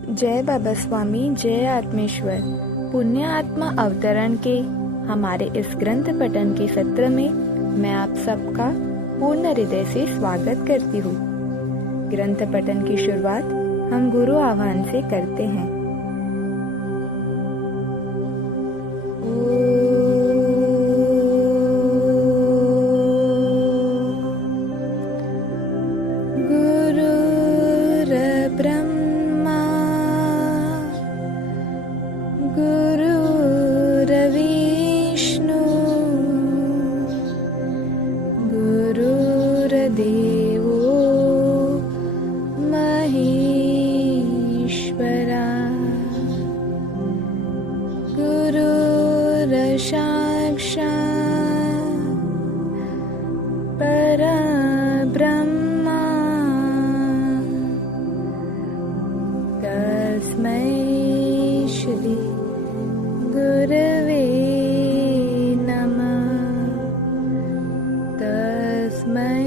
जय बाबा स्वामी, जय आत्मेश्वर। पुण्य आत्मा अवतरण के हमारे इस ग्रंथ पठन के सत्र में मैं आप सबका पूर्ण हृदय से स्वागत करती हूँ। ग्रंथ पठन की शुरुआत हम गुरु आह्वान से करते हैं। देवो महेश्वरा, गुरुर्साक्षात् परब्रह्मा, तस्मै श्री गुरवे नमः। तस्मै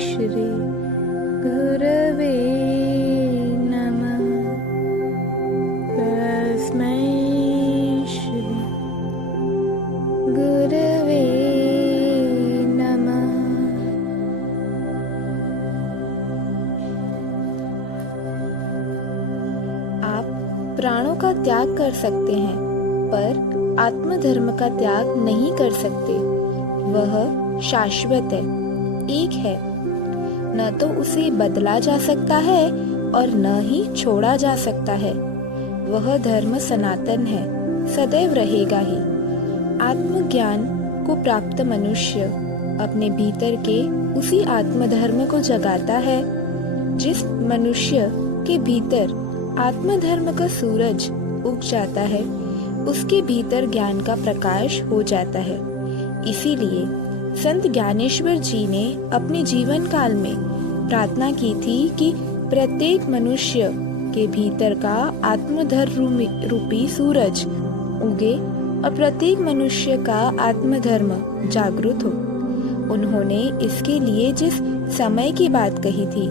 श्री गुरवे नमः। तस्मै श्री गुरवे नमः। आप प्राणों का त्याग कर सकते हैं, पर आत्मधर्म का त्याग नहीं कर सकते। वह शाश्वत है, एक है, न तो उसे बदला जा सकता है और न ही छोड़ा जा सकता है। वह धर्म सनातन है, सदैव रहेगा ही। आत्मज्ञान को प्राप्त मनुष्य अपने भीतर के उसी आत्मधर्म को जगाता है। जिस मनुष्य के भीतर आत्मधर्म का सूरज उग जाता है, उसके भीतर ज्ञान का प्रकाश हो जाता है। इसीलिए संत ज्ञानेश्वर जी ने अपने जीवन काल में प्रार्थना की थी कि प्रत्येक मनुष्य के भीतर का आत्मधर्म रूपी सूरज उगे और प्रत्येक मनुष्य का आत्मधर्म जागृत हो। उन्होंने इसके लिए जिस समय की बात कही थी,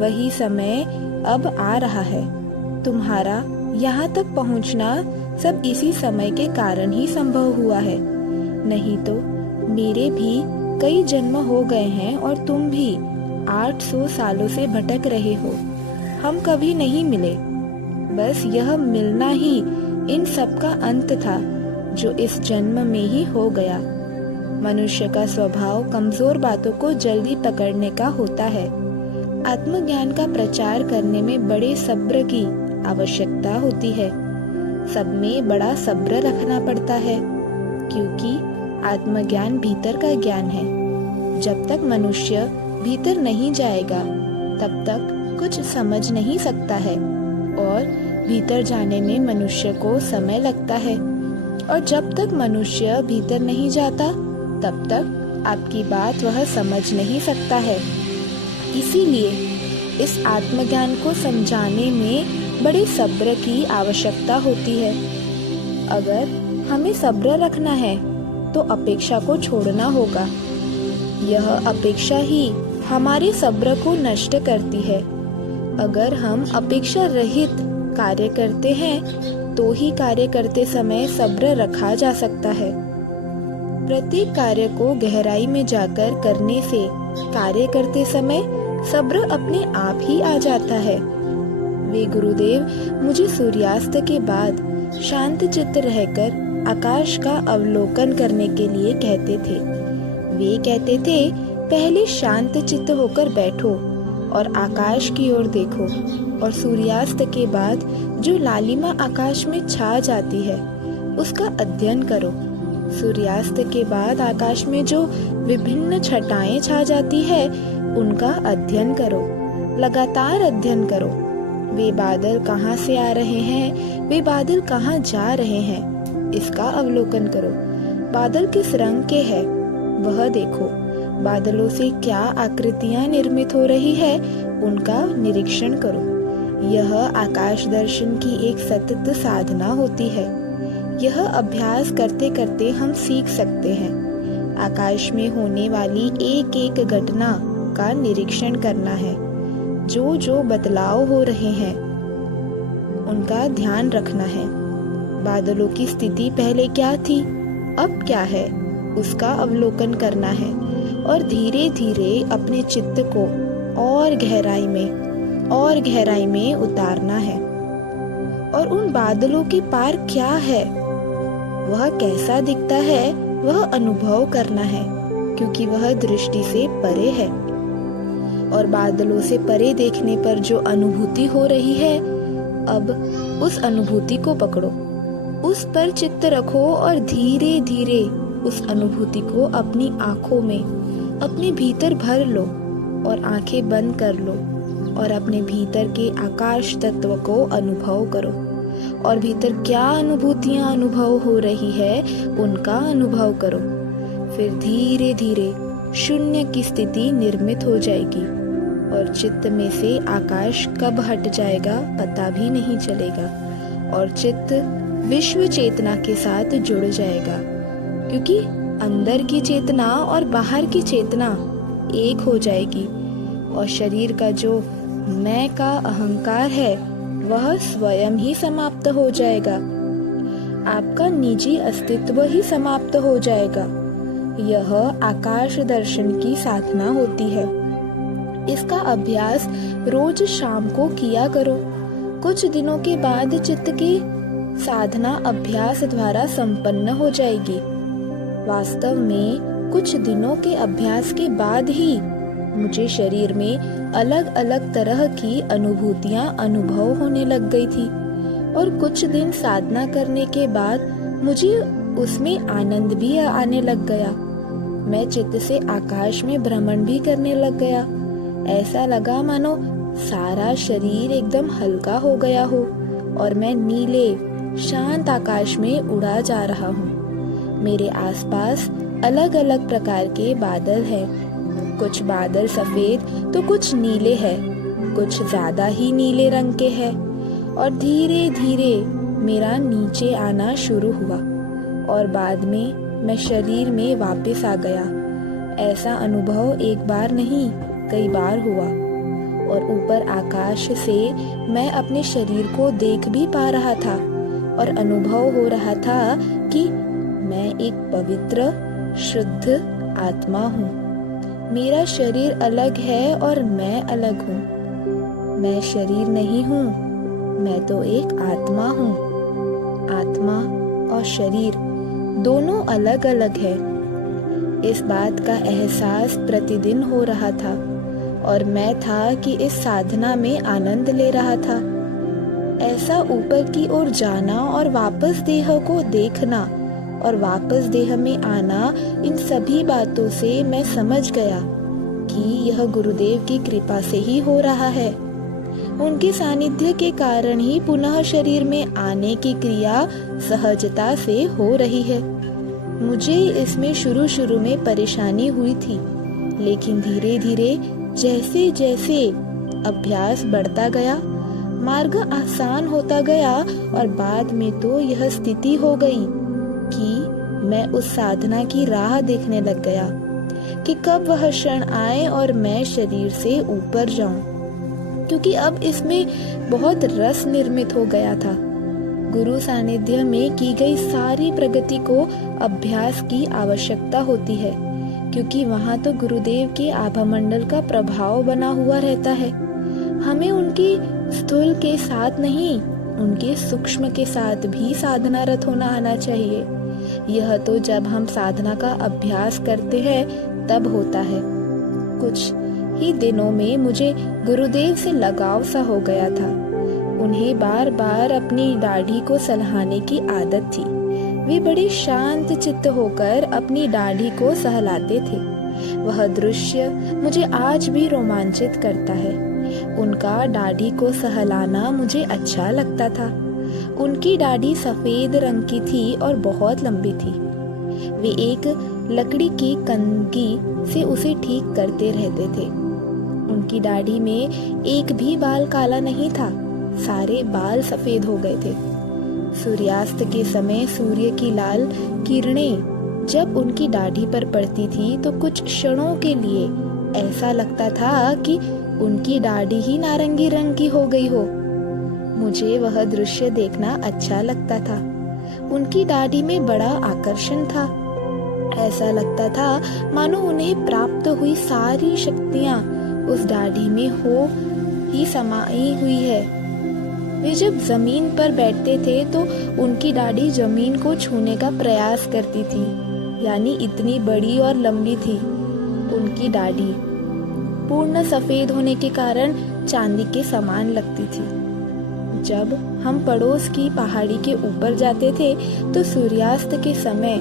वही समय अब आ रहा है। तुम्हारा यहाँ तक पहुँचना सब इसी समय के कारण ही संभव हुआ है। नहीं तो मेरे भी कई जन्म हो गए हैं और तुम भी 800 सालों से भटक रहे हो। हम कभी नहीं मिले, बस यह मिलना ही इन सब का अंत था, जो इस जन्म में ही हो गया। मनुष्य का स्वभाव कमजोर बातों को जल्दी पकड़ने का होता है। आत्मज्ञान का प्रचार करने में बड़े सब्र की आवश्यकता होती है। सब में बड़ा सब्र रखना पड़ता है, क्योंकि आत्मज्ञान भीतर का ज्ञान है। जब तक मनुष्य भीतर नहीं जाएगा, तब तक कुछ समझ नहीं सकता है, और भीतर जाने में मनुष्य को समय लगता है। और जब तक मनुष्य भीतर नहीं जाता, तब तक आपकी बात वह समझ नहीं सकता है। इसीलिए इस आत्मज्ञान को समझाने में बड़े सब्र की आवश्यकता होती है। अगर हमें सब्र रखना है तो अपेक्षा को छोड़ना होगा। यह अपेक्षा ही हमारे सब्र को नष्ट करती है। अगर हम अपेक्षा रहित कार्य करते हैं, तो ही कार्य करते समय सब्र रखा जा सकता है। प्रत्येक कार्य को गहराई में जाकर करने से कार्य करते समय सब्र अपने आप ही आ जाता है। वे गुरुदेव मुझे सूर्यास्त के बाद शांत चित्त रहकर आकाश का अवलोकन करने के लिए कहते थे। वे कहते थे, पहले शांत चित्त होकर बैठो और आकाश की ओर देखो, और सूर्यास्त के बाद जो लालिमा आकाश में छा जाती है, उसका अध्ययन करो। सूर्यास्त के बाद आकाश में जो विभिन्न छटाएं छा जाती है, उनका अध्ययन करो, लगातार अध्ययन करो। वे बादल कहाँ से आ रहे हैं, वे बादल कहाँ जा रहे हैं, इसका अवलोकन करो। बादल किस रंग के हैं, वह देखो। बादलों से क्या आकृतियां निर्मित हो रही है, उनका निरीक्षण करो। यह आकाश दर्शन की एक सतत साधना होती है। यह अभ्यास करते करते हम सीख सकते हैं। आकाश में होने वाली एक एक घटना का निरीक्षण करना है। जो जो बदलाव हो रहे हैं, उनका ध्यान रखना है। बादलों की स्थिति पहले क्या थी, अब क्या है, उसका अवलोकन करना है और धीरे धीरे अपने चित्त को और गहराई में उतारना है। और उन बादलों के पार क्या है, वह कैसा दिखता है, वह अनुभव करना है, क्योंकि वह दृष्टि से परे है। और बादलों से परे देखने पर जो अनुभूति हो रही है, अब उस अनुभूति को पकड़ो, उस पर चित्त रखो और धीरे धीरे उस अनुभूति को अपनी आंखों में, अपने भीतर भर लो और आंखें बंद कर लो और अपने भीतर के आकाश तत्व को अनुभव करो। और भीतर क्या अनुभूतियां अनुभव हो रही है, उनका अनुभव करो। फिर धीरे धीरे शून्य की स्थिति निर्मित हो जाएगी और चित्त में से आकाश कब हट जाएगा पता भी नहीं चलेगा और चित्त विश्व चेतना के साथ जुड़ जाएगा, क्योंकि अंदर की चेतना और बाहर की चेतना एक हो जाएगी और शरीर का जो मैं का अहंकार है वह स्वयं ही समाप्त हो जाएगा। आपका निजी अस्तित्व ही समाप्त हो जाएगा। यह आकाश दर्शन की साधना होती है। इसका अभ्यास रोज शाम को किया करो। कुछ दिनों के बाद चित्त की साधना अभ्यास द्वारा संपन्न हो जाएगी। वास्तव में कुछ दिनों के अभ्यास के बाद ही मुझे शरीर में अलग अलग तरह की अनुभूतियां अनुभव होने लग गई थी और कुछ दिन साधना करने के बाद मुझे उसमें आनंद भी आने लग गया। मैं चित्त से आकाश में भ्रमण भी करने लग गया। ऐसा लगा मानो सारा शरीर एकदम हल्का हो गया हो और मैं नीले शांत आकाश में उड़ा जा रहा हूँ। मेरे आसपास अलग अलग प्रकार के बादल हैं। कुछ बादल सफेद तो कुछ नीले हैं, कुछ ज्यादा ही नीले रंग के हैं। और धीरे धीरे मेरा नीचे आना शुरू हुआ और बाद में मैं शरीर में वापस आ गया। ऐसा अनुभव एक बार नहीं कई बार हुआ और ऊपर आकाश से मैं अपने शरीर को देख भी पा रहा था और अनुभव हो रहा था कि मैं एक पवित्र शुद्ध आत्मा हूँ। मेरा शरीर अलग है और मैं अलग हूँ। मैं शरीर नहीं हूँ, मैं तो एक आत्मा हूँ। आत्मा और शरीर दोनों अलग अलग है। इस बात का एहसास प्रतिदिन हो रहा था और मैं था कि इस साधना में आनंद ले रहा था। ऐसा ऊपर की ओर जाना और वापस देह को देखना और वापस देह में आना, इन सभी बातों से मैं समझ गया कि यह गुरुदेव की कृपा से ही हो रहा है। उनके सानिध्य के कारण ही पुनः शरीर में आने की क्रिया सहजता से हो रही है। मुझे इसमें शुरू में परेशानी हुई थी, लेकिन धीरे धीरे जैसे जैसे अभ्यास बढ़ता गया, मार्ग आसान होता गया और बाद में तो यह स्थिति हो गई कि मैं उस साधना की राह देखने लग गया कि कब वह क्षण आए और मैं शरीर से ऊपर जाऊं, क्योंकि अब इसमें बहुत रस निर्मित हो गया था। गुरु सानिध्य में की गई सारी प्रगति को अभ्यास की आवश्यकता होती है, क्योंकि वहाँ तो गुरुदेव के आभामंडल का प्रभाव बना हुआ रहता है। हमें उनकी स्थूल के साथ नहीं, उनके सूक्ष्म के साथ भी साधनारत होना आना चाहिए। यह तो जब हम साधना का अभ्यास करते हैं तब होता है। कुछ ही दिनों में मुझे गुरुदेव से लगाव सा हो गया था। उन्हें बार बार अपनी दाढ़ी को सहलाने की आदत थी। वे बड़े शांत चित्त होकर अपनी दाढ़ी को सहलाते थे। वह दृश्य मुझे आज भी रोमांचित करता है। उनका दाढ़ी को सहलाना मुझे अच्छा लगता था। उनकी दाढ़ी सफेद रंग की थी और बहुत लंबी थी। वे एक लकड़ी की कंघी से उसे ठीक करते रहते थे। उनकी दाढ़ी में एक भी बाल काला नहीं था, सारे बाल सफेद हो गए थे। सूर्यास्त के समय सूर्य की लाल किरणें जब उनकी दाढ़ी पर पड़ती थी तो कुछ क्षणों के लिए ऐसा लगता था कि उनकी दाढ़ी ही नारंगी रंग की हो गई हो। मुझे वह दृश्य देखना अच्छा लगता था। उनकी दाढ़ी में बड़ा आकर्षण था। ऐसा लगता था मानो उन्हें प्राप्त हुई सारी शक्तियां उस दाढ़ी में हो ही समाई हुई है। वे जब जमीन पर बैठते थे तो उनकी दाढ़ी जमीन को छूने का प्रयास करती थी, यानी इतनी बड़ी और लंबी थी उनकी दाढ़ी। पूर्ण सफेद होने के कारण चांदी के समान लगती थी। जब हम पड़ोस की पहाड़ी के ऊपर जाते थे तो सूर्यास्त के समय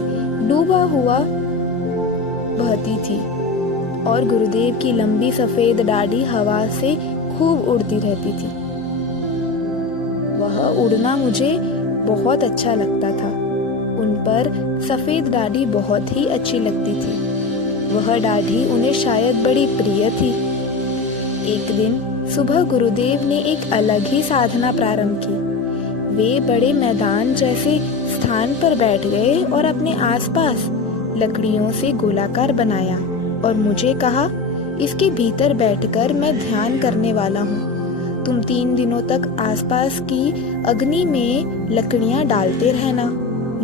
डूबा हुआ बहती थी और गुरुदेव की लंबी सफेद दाढ़ी हवा से खूब उड़ती रहती थी। वह उड़ना मुझे बहुत अच्छा लगता था। उन पर सफेद दाढ़ी बहुत ही अच्छी लगती थी। वह दाढ़ी उन्हें शायद बड़ी प्रिय थी। एक दिन सुबह गुरुदेव ने एक अलग ही साधना प्रारंभ की। वे बड़े मैदान जैसे स्थान पर बैठ गए और अपने आसपास लकड़ियों से गोलाकार बनाया और मुझे कहा, इसके भीतर बैठकर मैं ध्यान करने वाला हूँ। तुम 3 दिनों तक आसपास की अग्नि में लकड़ियाँ डालते रहना।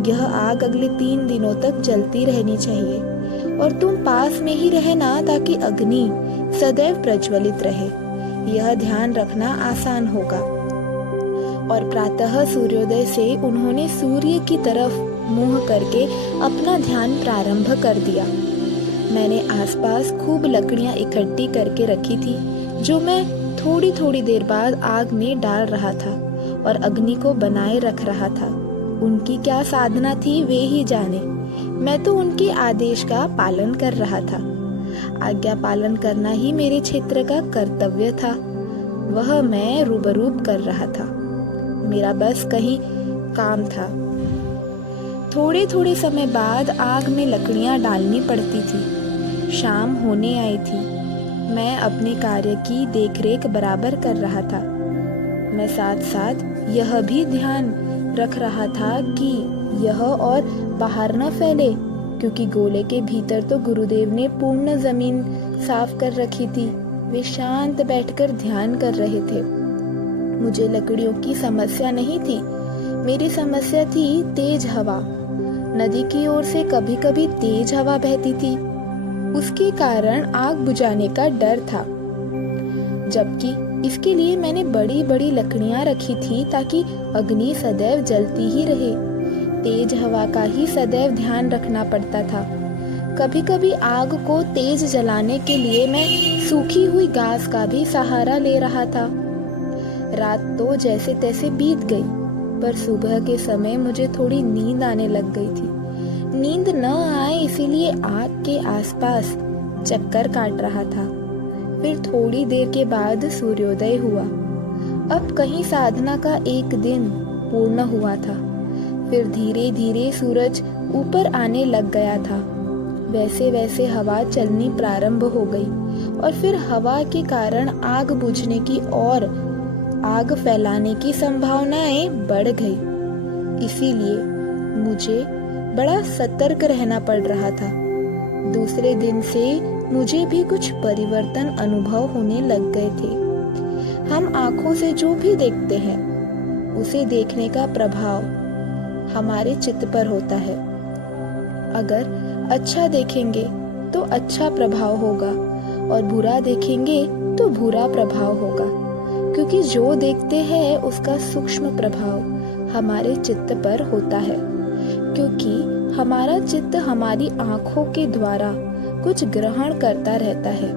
यह आग अगले 3 दिनों तक जलती रहनी चाहिए और तुम पास में ही रहना ताकि अग्नि सदैव प्रज्वलित रहे। यह ध्यान रखना आसान होगा। और प्रातः सूर्योदय से उन्होंने सूर्य की तरफ मुंह करके अपना ध्यान प्रारंभ कर दिया। मैंने आसपास खूब लकड़ियां इकट्ठी करके रखी थी, जो मैं थोड़ी थोड़ी देर बाद आग में डाल रहा था और अग्नि को बनाए रख रहा था। उनकी क्या साधना थी वे ही जाने। मैं तो उनके आदेश का पालन कर रहा था। आज्ञा पालन करना ही मेरे क्षेत्र का कर्तव्य था। वह मैं रूबरूब कर रहा था। मेरा बस कहीं काम था। थोड़े थोड़े समय बाद आग में लकड़ियां डालनी पड़ती थी। शाम होने आई थी। मैं अपने कार्य की देखरेख बराबर कर रहा था। मैं साथ साथ यह भी ध्यान रख रहा था कि यह और बाहर न फैले, क्योंकि गोले के भीतर तो गुरुदेव ने पूर्ण जमीन साफ कर रखी थी। वे शांत बैठकर ध्यान कर रहे थे। मुझे लकड़ियों की समस्या नहीं थी। मेरी समस्या थी तेज हवा। नदी की ओर से कभी कभी तेज हवा बहती थी। उसके कारण आग बुझाने का डर था, जबकि इसके लिए मैंने बड़ी बड़ी लकड़ियां रखी थी ताकि अग्नि सदैव जलती ही रहे। तेज हवा का ही सदैव ध्यान रखना पड़ता था। कभी कभी आग को तेज जलाने के लिए मैं सूखी हुई घास का भी सहारा ले रहा था। रात तो जैसे तैसे बीत गई, पर सुबह के समय मुझे थोड़ी नींद आने लग गई थी। नींद न आए इसीलिए आग के आसपास चक्कर काट रहा था। फिर थोड़ी देर के बाद सूर्योदय हुआ। अब कहीं साधना का एक दिन पूर्ण हुआ था। फिर धीरे धीरे सूरज ऊपर आने लग गया था। वैसे वैसे हवा चलनी प्रारंभ हो गई और फिर हवा के कारण आग बुझने की और आग फैलाने की संभावनाएं बढ़ गई। इसीलिए मुझे बड़ा सतर्क रहना पड़ रहा था। दूसरे दिन से मुझे भी कुछ परिवर्तन अनुभव होने लग गए थे। हम आंखों से जो भी देखते हैं, उसे देखने का प्रभाव हमारे चित्त पर होता है। अगर अच्छा देखेंगे तो अच्छा प्रभाव होगा और बुरा देखेंगे तो बुरा प्रभाव होगा, क्योंकि जो देखते हैं उसका सूक्ष्म प्रभाव हमारे चित्त पर होता है। क्योंकि हमारा चित्त हमारी आंखों के द्वारा कुछ ग्रहण करता रहता है,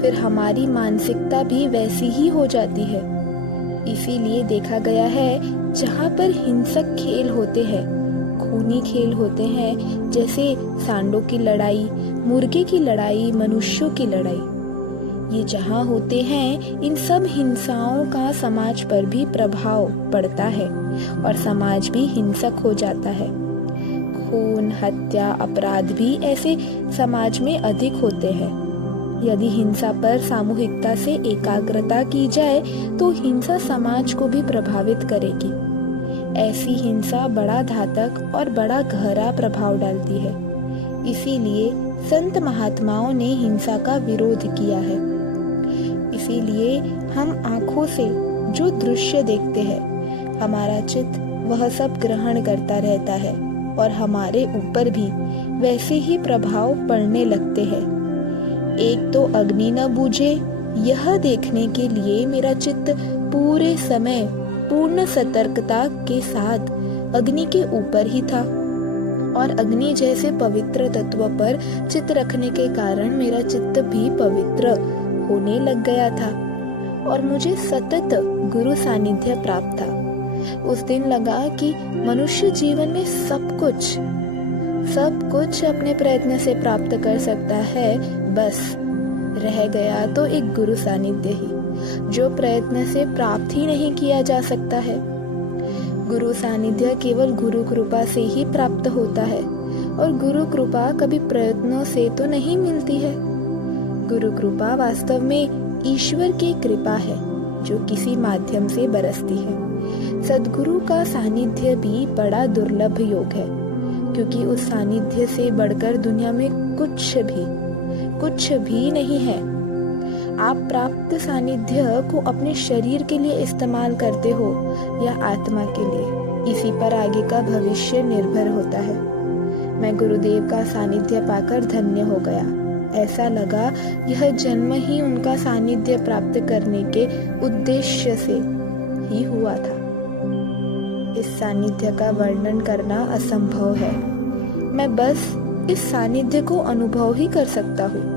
फिर हमारी मानसिकता भी वैसी ही हो जाती है। इसीलिए देखा गया है, जहाँ पर हिंसक खेल होते हैं, खूनी खेल होते हैं, जैसे सांडों की लड़ाई, मुर्गे की लड़ाई, मनुष्यों की लड़ाई, ये जहाँ होते हैं, इन सब हिंसाओं का समाज पर भी प्रभाव पड़ता है और समाज भी हिंसक हो जाता है। खून, हत्या, अपराध भी ऐसे समाज में अधिक होते हैं। यदि हिंसा पर सामूहिकता से एकाग्रता की जाए तो हिंसा समाज को भी प्रभावित करेगी। ऐसी हिंसा बड़ा घातक और बड़ा गहरा प्रभाव डालती है। इसीलिए संत महात्माओं ने हिंसा का विरोध किया है। इसीलिए हम आंखों से जो दृश्य देखते हैं, हमारा चित्त वह सब ग्रहण करता रहता है और हमारे ऊपर भी वैसे ही प्रभाव पड़ने लगते हैं। एक तो अग्नि न बूझे, यह देखने के लिए मेरा चित्त पूरे समय पूर्ण सतर्कता के साथ अग्नि के ऊपर ही था, और अग्नि जैसे पवित्र तत्व पर चित्त रखने के कारण मेरा चित्त भी पवित्र होने लग गया था और मुझे सतत गुरु सानिध्य प्राप्त था। उस दिन लगा कि मनुष्य जीवन में सब कुछ अपने प्रयत्न से प्राप्त कर सकता है, बस रह गया तो एक गुरु सानिध्य ही, जो प्रयत्न से प्राप्त ही नहीं किया जा सकता है। गुरु सानिध्य केवल गुरु कृपा से ही प्राप्त होता है, और गुरु कृपा कभी प्रयत्नों से तो नहीं मिलती है। गुरु कृपा वास्तव में ईश्वर की कृपा है, जो किसी माध्यम से बरसती है। सद्गुरु का सानिध्य भी बड़ा दुर्लभ योग है, क्योंकि उस सानिध्य से बढ़कर दुनिया में कुछ भी नहीं है। आप प्राप्त सानिध्य को अपने शरीर के लिए इस्तेमाल करते हो या आत्मा के लिए, इसी पर आगे का भविष्य निर्भर होता है। मैं गुरुदेव का सानिध्य पाकर धन्य हो गया। ऐसा लगा यह जन्म ही उनका सानिध्य प्राप्त करने के उद्देश्य से ही हुआ था। इस सानिध्य का वर्णन करना असंभव है। मैं बस इस सानिध्य को अनुभव ही कर सकता हूँ।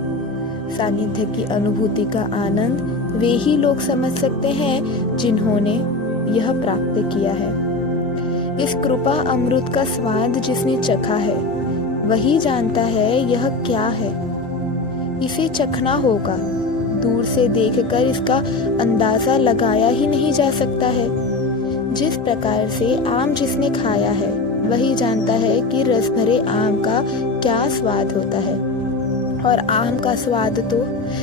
सानिध्य की अनुभूति का आनंद वे ही लोग समझ सकते हैं जिन्होंने यह प्राप्त किया है। इस कृपा अमृत का स्वाद जिसने चखा है, वही जानता है यह क्या है। इसे चखना होगा, दूर से देखकर इसका अंदाजा लगाया ही नहीं जा सकता है। जिस प्रकार से आम जिसने खाया है, वही जानता है कि रस भरे आम का क्या स्वाद होता है, और आम का स्वाद तो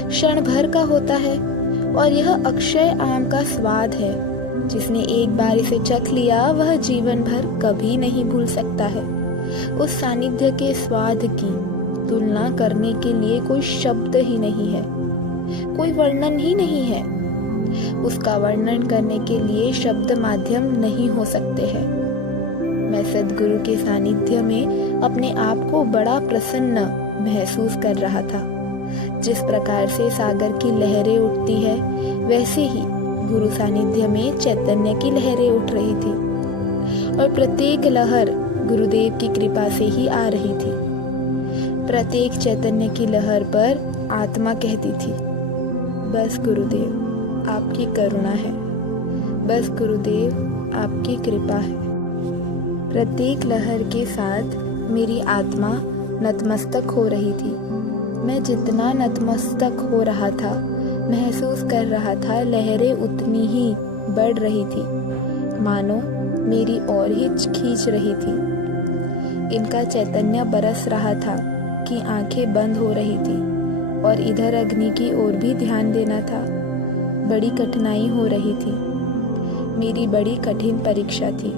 क्षण भर का होता है, और यह अक्षय आम का स्वाद है। जिसने एक बार इसे चख लिया, वह जीवन भर कभी नहीं भूल सकता है। उस सानिध्य के स्वाद की तुलना करने के लिए कोई शब्द ही नहीं है, कोई वर्णन ही नहीं है। उसका वर्णन करने के लिए शब्द माध्यम नहीं हो सकते हैं। मैं सद्गुरु के सानिध्य में अपने आप को बड़ा प्रसन्न महसूस कर रहा था। जिस प्रकार से सागर की लहरें उठती है, वैसे ही गुरु सानिध्य में चैतन्य की लहरें उठ रही थी, और प्रत्येक लहर गुरुदेव की कृपा से ही आ रही थी। प्रत्येक चैतन्य की लहर पर आत्मा कहती थी, बस गुरुदेव आपकी करुणा है, बस गुरुदेव आपकी कृपा है। प्रत्येक लहर के साथ मेरी आत्मा नतमस्तक हो रही थी। मैं जितना नतमस्तक हो रहा था, महसूस कर रहा था लहरें उतनी ही बढ़ रही थी, मानो मेरी ओर ही खींच रही थी। इनका चैतन्य बरस रहा था कि आंखें बंद हो रही थी, और इधर अग्नि की ओर भी ध्यान देना था। बड़ी कठिनाई हो रही थी, मेरी बड़ी कठिन परीक्षा थी।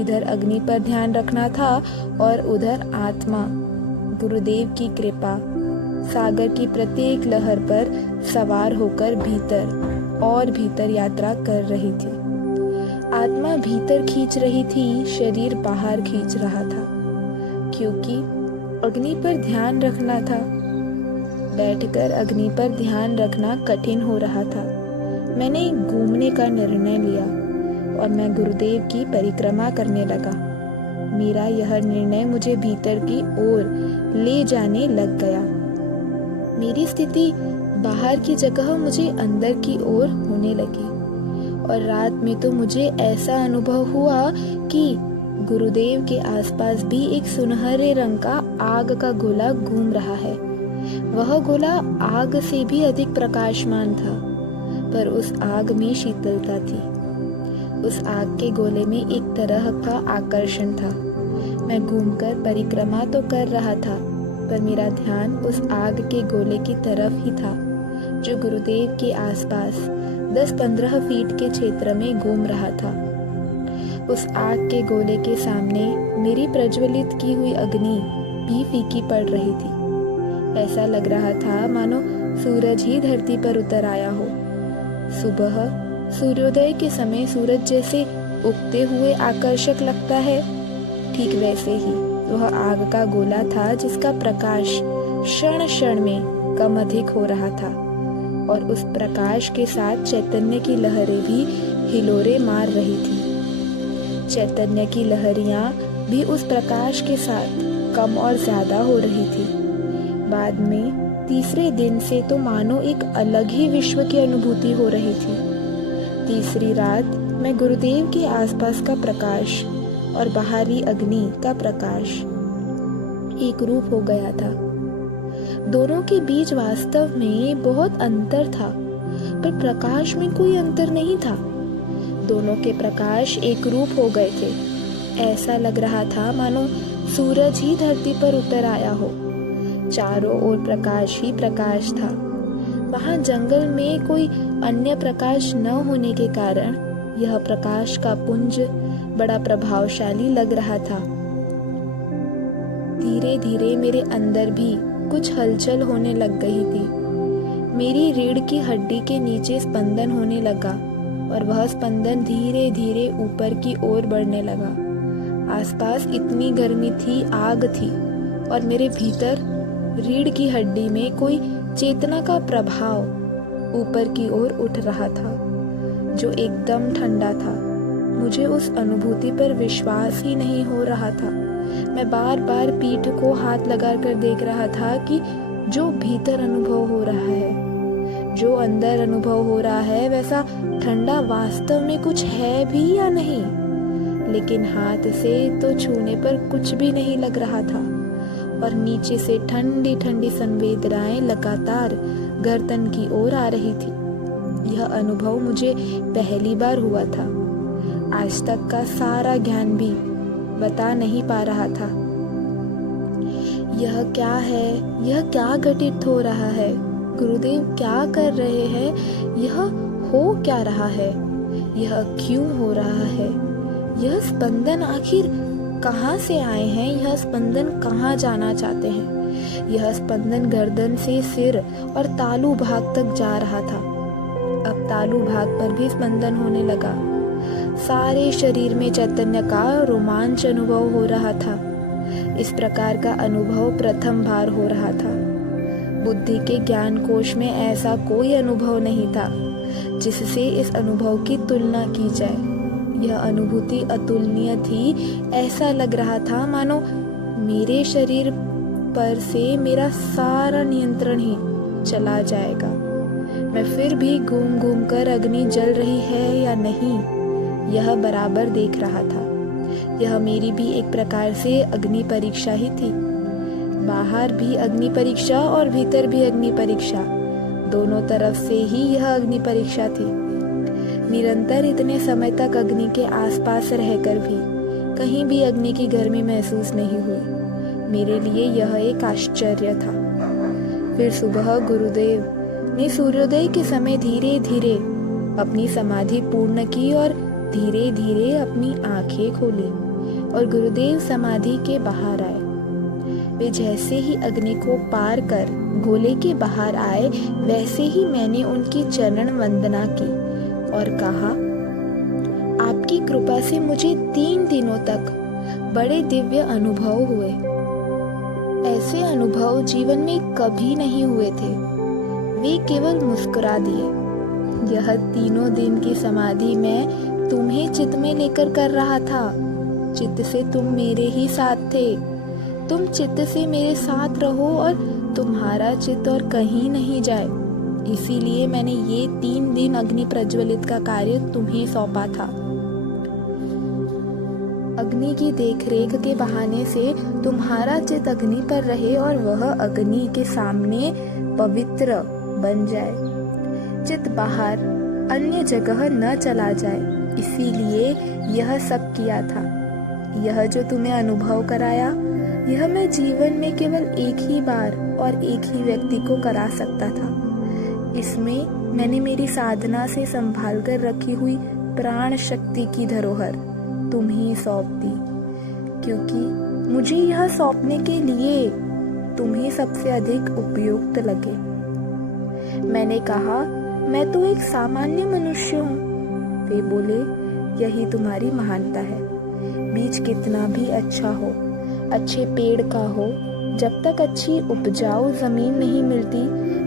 इधर अग्नि पर ध्यान रखना था, और उधर आत्मा गुरुदेव की कृपा सागर की प्रत्येक लहर पर सवार होकर भीतर और भीतर यात्रा कर रही थी। आत्मा भीतर खींच रही थी, शरीर बाहर खींच रहा था, क्योंकि अग्नि पर ध्यान रखना था। बैठकर अग्नि पर ध्यान रखना कठिन हो रहा था। मैंने घूमने का निर्णय लिया और मैं गुरुदेव की परिक्रमा करने लगा। मेरा यह निर्णय मुझे भीतर की ओर ले जाने लग गया। मेरी स्थिति बाहर की जगह मुझे अंदर की ओर होने लगी, और रात में तो मुझे ऐसा अनुभव हुआ कि गुरुदेव के आसपास भी एक सुनहरे रंग का आग का गोला घूम रहा है। वह गोला आग से भी अधिक प्रकाशमान था, पर उस आग में शीतलता थी। उस आग के गोले में एक तरह का आकर्षण था। मैं घूमकर परिक्रमा तो कर रहा था, पर मेरा ध्यान उस आग के गोले की तरफ ही था, जो गुरुदेव के आसपास 10-15 फीट के क्षेत्र में घूम रहा था। उस आग के गोले के सामने मेरी प्रज्वलित की हुई अग्नि भी फीकी पड़ रही थी। ऐसा लग रहा था मानो सूरज ही धरती पर उतर आया हो। सुबह सूर्योदय के समय सूरज जैसे उगते हुए आकर्षक लगता है, ठीक वैसे ही वह आग का गोला था जिसका प्रकाश क्षण क्षण में कम अधिक हो रहा था, और उस प्रकाश के साथ चैतन्य की लहरें भी हिलोरे मार रही थी। चैतन्य की लहरियां भी उस प्रकाश के साथ कम और ज्यादा हो रही थी। बाद में तीसरे दिन से तो मानो एक अलग ही विश्व की अनुभूति हो रही थी। तीसरी रात में गुरुदेव के आसपास का प्रकाश और बाहरी अग्नि का प्रकाश एक रूप हो गया था। दोनों के बीच वास्तव में बहुत अंतर था, पर प्रकाश में कोई अंतर नहीं था। दोनों के प्रकाश एक रूप हो गए थे। ऐसा लग रहा था मानो सूरज ही धरती पर उतर आया हो। चारों ओर प्रकाश ही प्रकाश था। वहां जंगल में कोई अन्य प्रकाश न होने के कारण यह प्रकाश का पुंज बड़ा प्रभावशाली लग रहा था। धीरे धीरे मेरे अंदर भी कुछ हलचल होने लग गई थी। मेरी रीढ़ की हड्डी के नीचे स्पंदन होने लगा और वह स्पंदन धीरे धीरे ऊपर की ओर बढ़ने लगा। आसपास इतनी गर्मी थी, आग थी, और मेरे भीतर रीढ़ की हड्डी में कोई चेतना का प्रभाव ऊपर की ओर उठ रहा था, जो एकदम ठंडा था। मुझे उस अनुभूति पर विश्वास ही नहीं हो रहा था। मैं बार बार पीठ को हाथ लगाकर देख रहा था कि जो भीतर अनुभव हो रहा है, जो अंदर अनुभव हो रहा है, वैसा ठंडा वास्तव में कुछ है भी या नहीं। लेकिन हाथ से तो छूने पर कुछ भी नहीं लग रहा था, और नीचे से ठंडी ठंडी संवेदनाएं लगातार गर्दन की ओर आ रही थी। यह अनुभव मुझे पहली बार हुआ था। आज तक का सारा ज्ञान भी बता नहीं पा रहा था। यह क्या है? यह क्या घटित हो रहा है? गुरुदेव क्या कर रहे हैं? यह हो क्या रहा है? यह क्यों हो रहा है? यह स्पंदन आखिर कहाँ से आए हैं? यह स्पंदन कहाँ जाना चाहते हैं? यह स्पंदन गर्दन से सिर और तालू भाग तक जा रहा था। अब तालू भाग पर भी स्पंदन होने लगा। सारे शरीर में चैतन्य का रोमांच अनुभव हो रहा था। इस प्रकार का अनुभव प्रथम बार हो रहा था। बुद्धि के ज्ञान कोश में ऐसा कोई अनुभव नहीं था जिससे इस अनुभव की तुलना की जाए। यह अनुभूति अतुलनीय थी। ऐसा लग रहा था मानो मेरे शरीर पर से मेरा सारा नियंत्रण ही चला जाएगा। मैं फिर भी घूम घूम कर अग्नि जल रही है या नहीं, यह बराबर देख रहा था। यह मेरी भी एक प्रकार से अग्नि परीक्षा ही थी। बाहर भी अग्नि परीक्षा और भीतर भी अग्नि परीक्षा, दोनों तरफ से ही यह अग्नि परीक्षा थी। निरंतर इतने समय तक अग्नि के आसपास रहकर भी कहीं भी अग्नि की गर्मी महसूस नहीं हुई। मेरे लिए यह एक आश्चर्य था। फिर सुबह गुरुदेव ने सूर्योदय के समय धीरे धीरे अपनी समाधि पूर्ण की और धीरे धीरे अपनी आंखें खोली, और गुरुदेव समाधि के बाहर आए। वे जैसे ही अग्नि को पार कर गोले के बाहर आए, वैसे ही मैंने उनकी चरण वंदना की और कहा, आपकी कृपा से मुझे 3 दिनों तक बड़े दिव्य अनुभव हुए। ऐसे अनुभव जीवन में कभी नहीं हुए थे। वे केवल मुस्कुरा दिए। यह 3 दिन की समाधि में तुम्हें चित्त में लेकर कर रहा था। चित्त से तुम मेरे ही साथ थे। तुम चित्त से मेरे साथ रहो और तुम्हारा चित्त और कहीं नहीं जाए। इसीलिए मैंने ये 3 दिन अग्नि प्रज्वलित का कार्य तुम्हें सौंपा था। अग्नि की देखरेख के बहाने से तुम्हारा चित्त अग्नि पर रहे और वह अग्नि के सामने पवित्र बन जाए। चित्त बाहर अन्य जगह न चला जाए, इसीलिए यह सब किया था। यह जो तुम्हें अनुभव कराया, यह मैं जीवन में केवल एक ही बार और एक ही व्यक्ति को करा सकता था। इसमें मैंने मेरी साधना से संभाल कर रखी हुई प्राण शक्ति की धरोहर तुम्हें सौंप दी, क्योंकि मुझे यह सौंपने के लिए तुम्हें सबसे अधिक उपयुक्त लगे। मैंने कहा, मैं तो एक सामान्य मनुष्य हूँ, वे बोले, यही तुम्हारी महानता है। बीज कितना भी अच्छा हो, अच्छे पेड़ का हो, जब तक अच्छी उपजाऊ जमीन नहीं मिलती,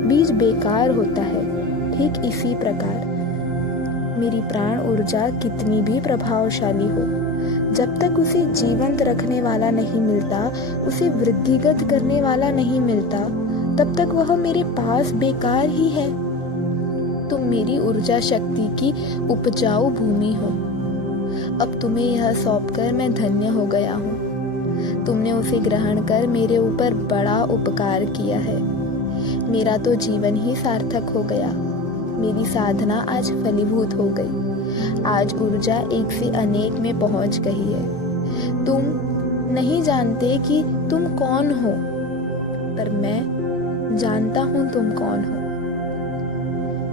बीज बेकार होता है। ठीक इसी प्रकार मेरी प्राण ऊर्जा कितनी भी प्रभावशाली हो, जब तक उसे जीवंत रखने वाला नहीं मिलता, उसे वृद्धिगत करने वाला नहीं मिलता, तब तक वह मेरे पास बेकार ही है। तुम मेरी ऊर्जा शक्ति की उपजाऊ भूमि हो। अब तुम्हें यह सौंपकर मैं धन्य हो गया हूँ। तुमने उसे ग्रहण कर मेरे ऊपर बड़ा उपकार किया है। मेरा तो जीवन ही सार्थक हो गया। मेरी साधना आज फलीभूत हो गई। आज ऊर्जा एक से अनेक में पहुंच गई है। तुम नहीं जानते कि तुम कौन हो, पर मैं जानता हूं तुम कौन हो।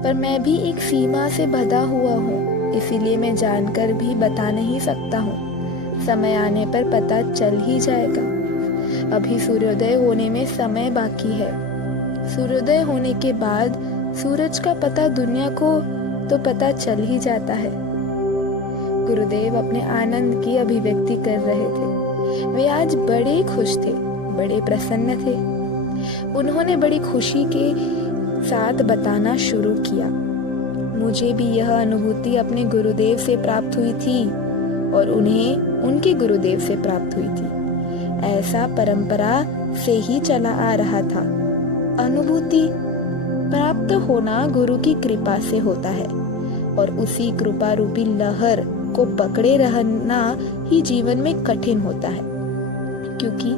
पर मैं भी एक सीमा से बंधा हुआ हूँ, इसीलिए मैं जानकर भी बता नहीं सकता हूँ। समय आने पर पता चल ही जाएगा। अभी सूर्योदय होने में समय बाकी है। सूर्योदय होने के बाद सूरज का पता दुनिया को तो पता चल ही जाता है। गुरुदेव अपने आनंद की अभिव्यक्ति कर रहे थे। वे आज बड़े खुश थे, बड़े प्रसन्न थे। उन्होंने बड़ी खुशी के साथ बताना शुरू किया, मुझे भी यह अनुभूति अपने गुरुदेव से प्राप्त हुई थी और उन्हें उनके गुरुदेव से प्राप्त हुई थी। ऐसा परंपरा से ही चला आ रहा था। अनुभूति प्राप्त होना गुरु की कृपा से होता है और उसी कृपा रूपी लहर को पकड़े रहना ही जीवन में कठिन होता है, क्योंकि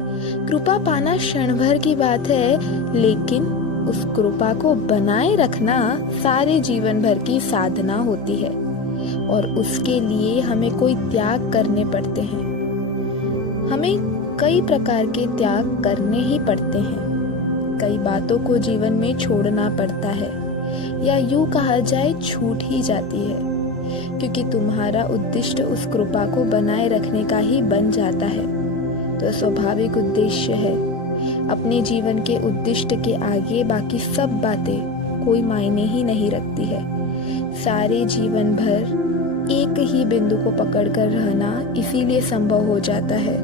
कृपा पाना क्षण भर की बात है, लेकिन उस कृपा को बनाए रखना सारे जीवन भर की साधना होती है और उसके लिए हमें कोई त्याग करने पड़ते हैं। हमें कई प्रकार के त्याग करने ही पड़ते हैं। कई बातों को जीवन में छोड़ना पड़ता है, या यूं कहा जाए छूट ही जाती है, क्योंकि तुम्हारा उद्देश्य उस कृपा को बनाए रखने का ही बन जाता है। तो स्वाभाविक उद्देश्य है। अपने जीवन के उद्देश्य के आगे बाकी सब बातें कोई मायने ही नहीं रखती है। सारे जीवन भर एक ही बिंदु को पकड़कर रहना इसीलिए संभव हो जाता है,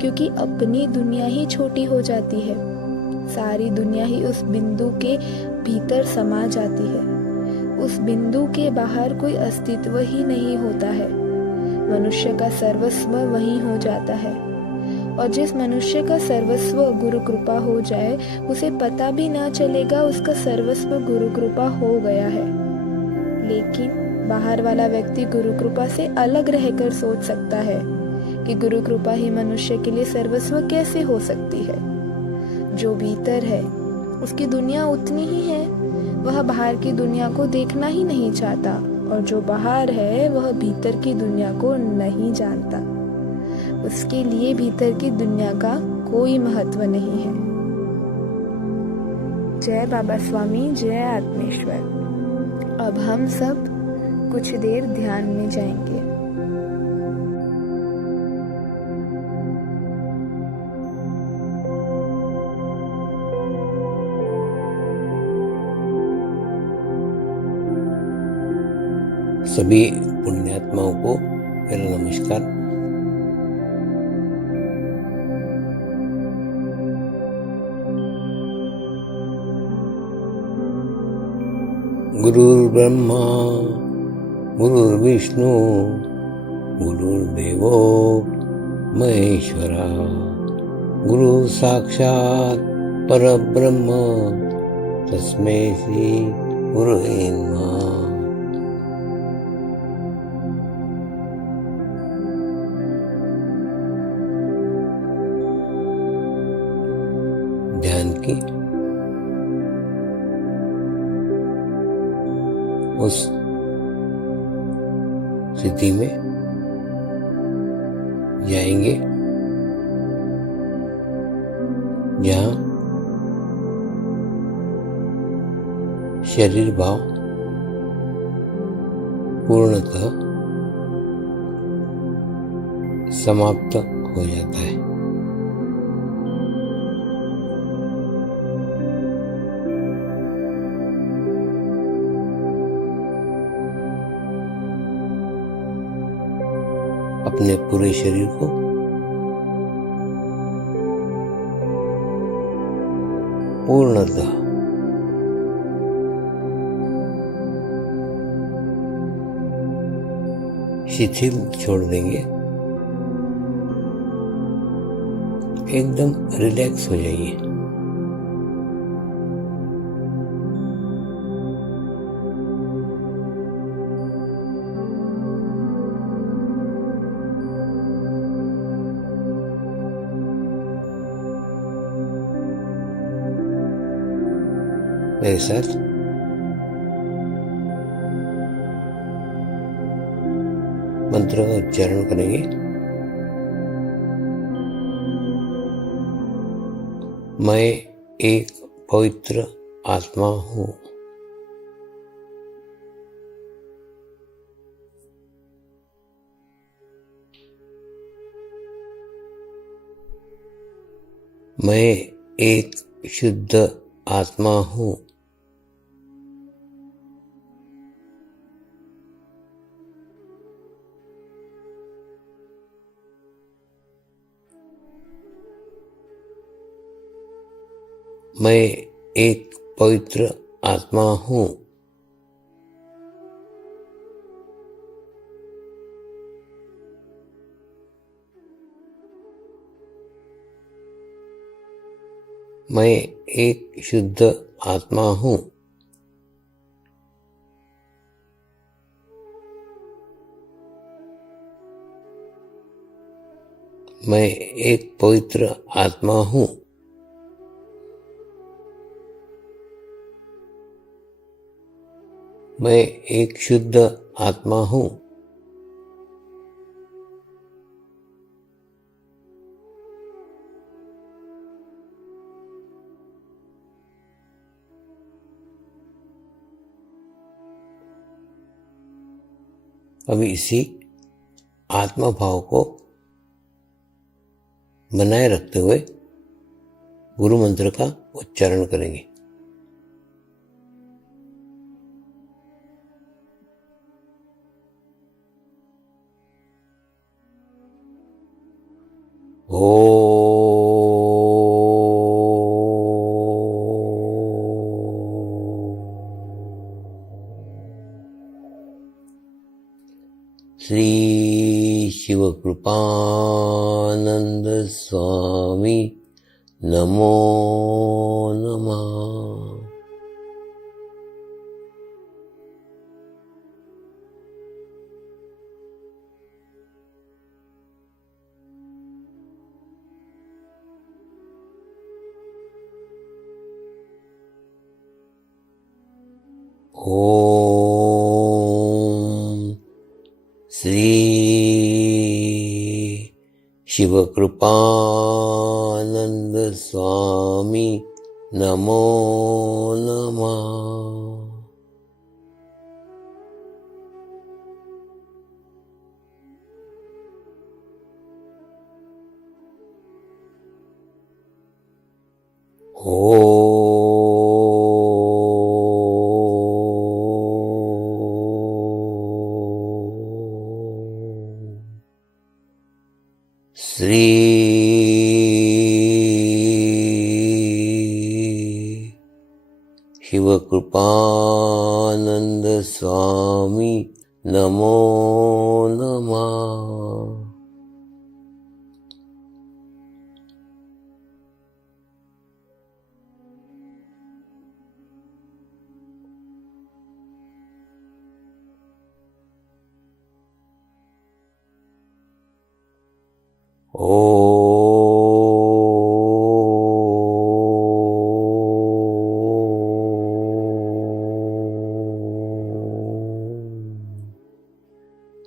क्योंकि अपनी दुनिया ही छोटी हो जाती है। सारी दुनिया ही उस बिंदु के भीतर समा जाती है। उस बिंदु के बाहर कोई अस्तित्व ही नहीं होता है। मनुष्य का सर्वस्व वही हो जाता है, और जिस मनुष्य का सर्वस्व गुरु कृपा हो जाए, उसे पता भी ना चलेगा उसका सर्वस्व गुरु कृपा हो गया है। लेकिन बाहर वाला व्यक्ति गुरु कृपा से अलग रहकर सोच सकता है कि गुरु कृपा ही मनुष्य के लिए सर्वस्व कैसे हो सकती है। जो भीतर है उसकी दुनिया उतनी ही है, वह बाहर की दुनिया को देखना ही नहीं चाहता, और जो बाहर है वह भीतर की दुनिया को नहीं जानता। उसके लिए भीतर की दुनिया का कोई महत्व नहीं है। जय बाबा स्वामी, जय आत्मेश्वर। अब हम सब कुछ देर ध्यान में जाएंगे। सभी पुण्यात्माओं को मेरा नमस्कार। गुरुर्ब्रह्मा गुरुर्विष्णु गुरुर्देवो महेश्वरा, गुरु साक्षात् परब्रह्म तस्मै श्री गुरुवे नमः। ध्यान की उस स्थिति में जाएंगे जहाँ शरीर भाव पूर्णतः समाप्त हो जाता है। अपने पूरे शरीर को पूर्णतः शिथिल छोड़ देंगे, एकदम रिलैक्स हो जाइए। मेरे साथ मंत्र का उच्चारण करेंगे। मैं एक पवित्र आत्मा हूँ। मैं एक शुद्ध आत्मा हूँ। मैं एक पवित्र आत्मा हूँ। मैं एक शुद्ध आत्मा हूँ। मैं एक पवित्र आत्मा हूँ। मैं एक शुद्ध आत्मा हूँ। अभी इसी आत्मा भाव को बनाए रखते हुए गुरु मंत्र का उच्चारण करेंगे। श्री शिवकृपानंद स्वामी नमो नमः। ओम श्री शिवकृपानंद स्वामी नमो नमः। श्री शिवकृपानंद स्वामी नमो नमः।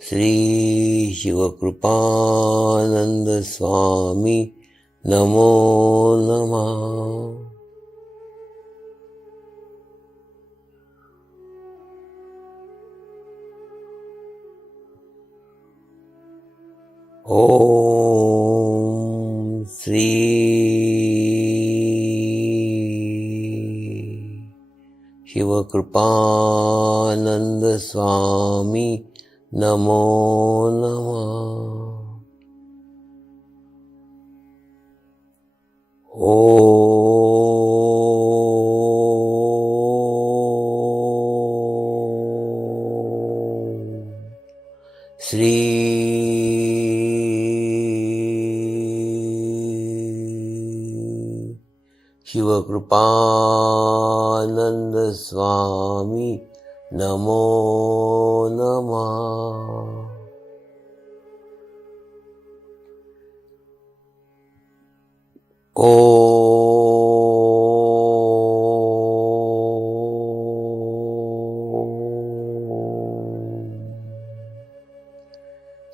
श्री शिवकृपानंद स्वामी नमो नमः। ओम श्री शिवकृपानंद स्वामी नमो नमः। श्री शिवकृपानंद स्वामी नमो नमः।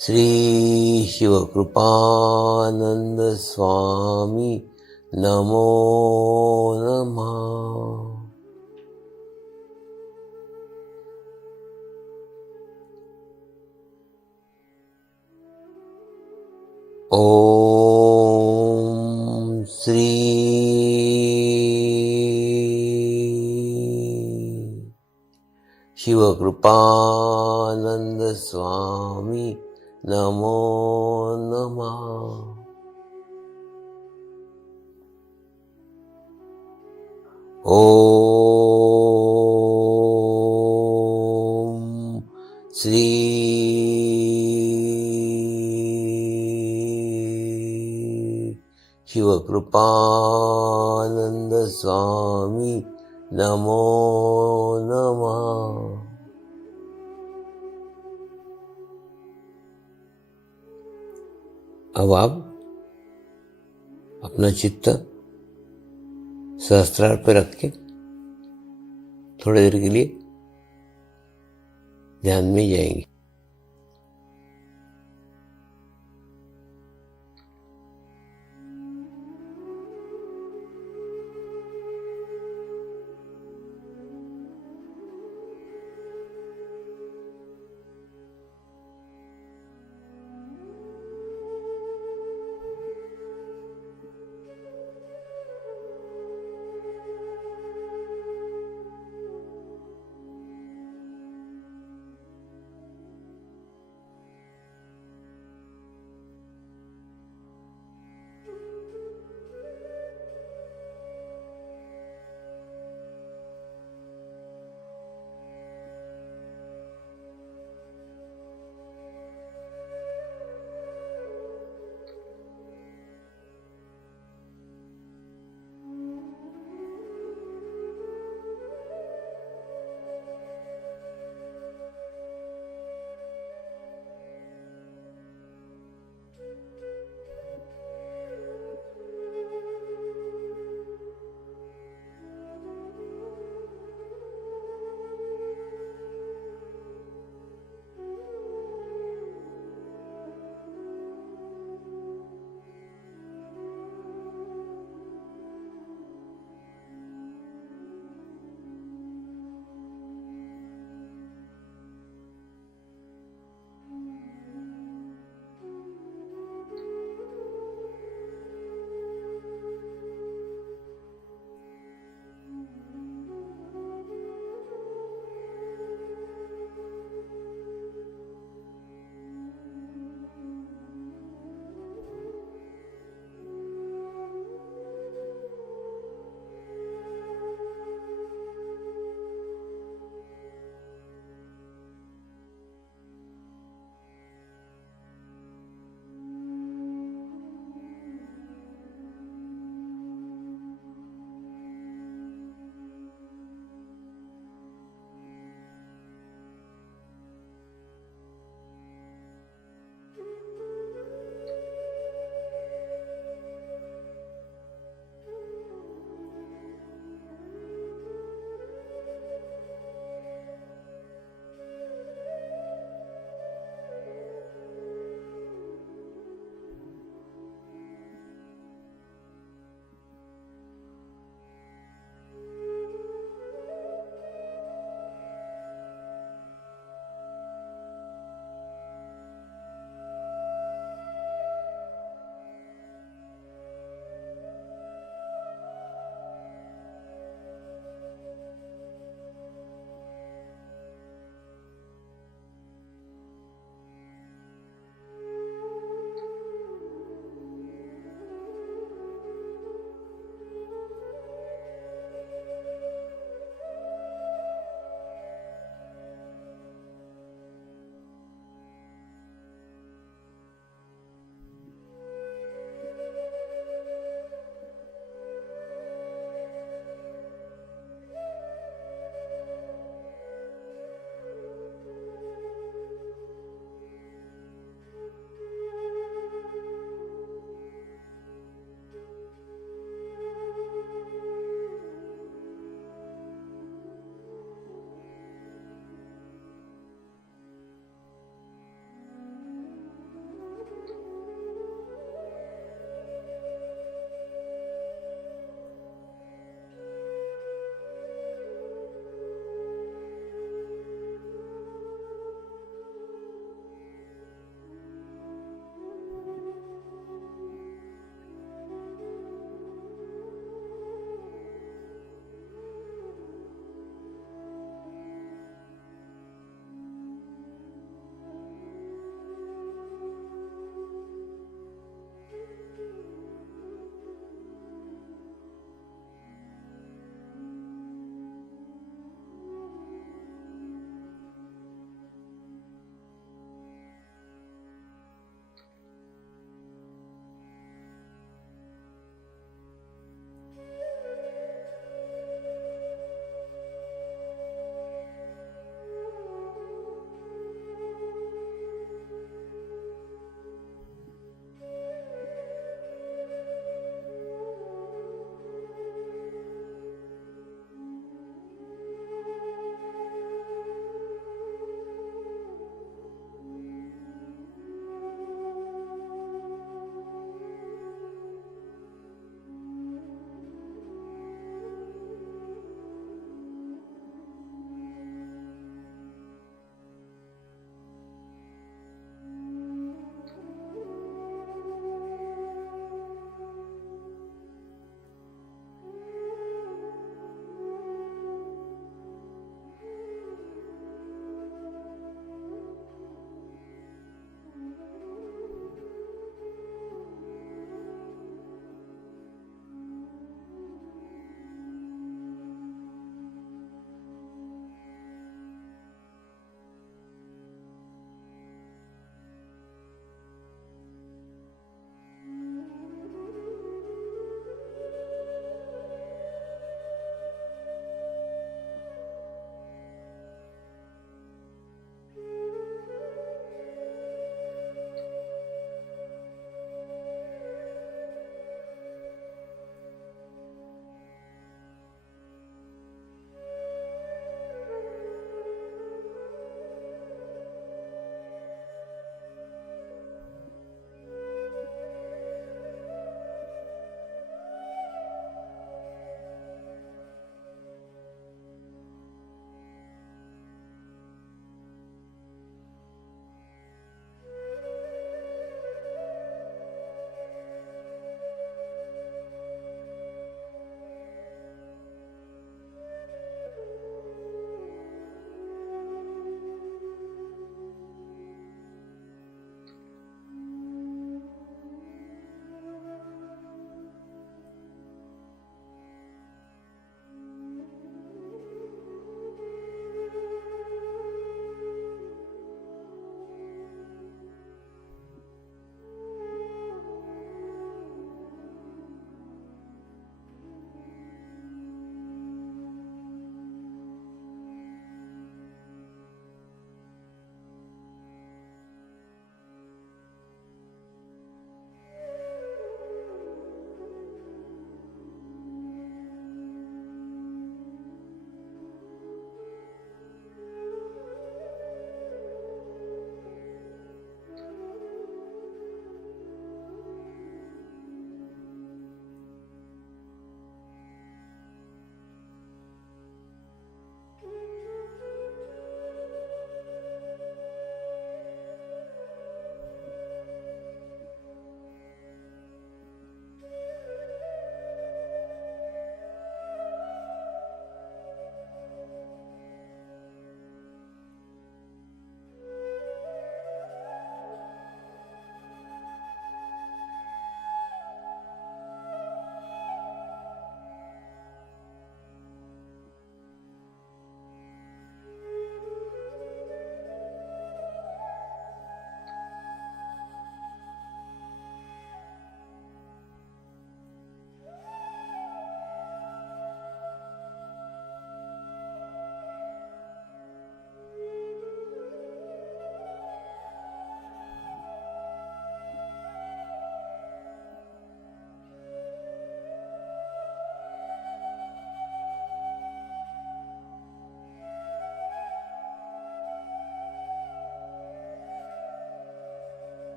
श्री शिवकृपानंद स्वामी नमो नमः। ओम श्री शिवकृपानंद स्वामी नमो नमः। ओम श्री शिवकृपानंद स्वामी नमो नमः। अब आप अपना चित्त सहस्त्रार पर रख के थोड़ी देर के लिए ध्यान में जाएंगे।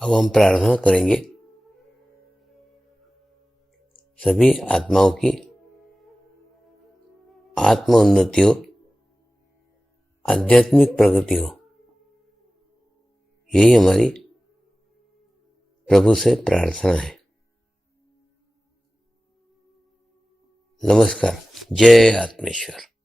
अब हम प्रार्थना करेंगे सभी आत्माओं की आत्म उन्नति हो, आध्यात्मिक प्रगति हो। यही हमारी प्रभु से प्रार्थना है। नमस्कार। जय आत्मेश्वर।